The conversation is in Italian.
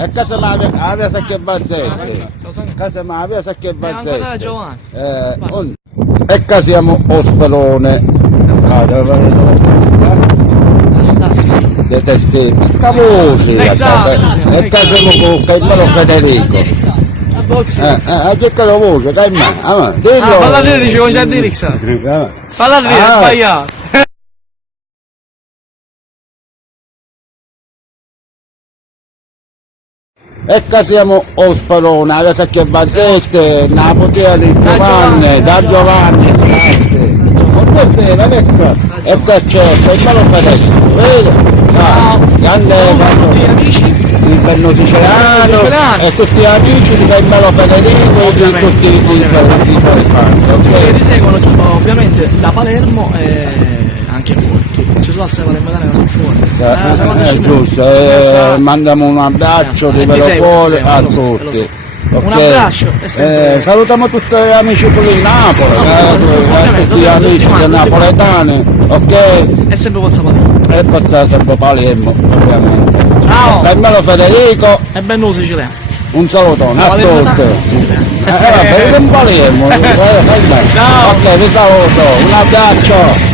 E casa ma aveva sa che barzette. Casa ma aveva sa che barzette. Ancora Giovanni. E qua siamo Osperone. Le teste cavosi. E qua siamo con Caimano Federico. Ha cercato voce, Caimano. Falla dire, dice con già Dirix. Falla dire, è sbagliato. E qua siamo Osperone, adesso che barzette, Napoli, Giovanni, da Giovanni, grazie. Buonasera, ecco. E qua c'è Caimano Federico, vedi? Grande Tutti gli amici il Benno Siciliano e tutti gli amici di Caimano Federico e di tutti i fans. che ti seguono ovviamente da Palermo e anche fuori. Ci sono assai palermitane che sono fuori. È giusto, mandiamo un abbraccio di vero cuore a tutti. Un abbraccio e sempre... salutiamo tutti gli amici qui di Napoli, tutti gli amici napoletani, ok? E sempre Pozza Palermo. E poi sempre Palermo, ovviamente. Ciao! Caimano Federico, E Benno Siciliano. un salutone a tutti. Vabbè, un Palermo. Ciao! Ok, vi saluto, un abbraccio.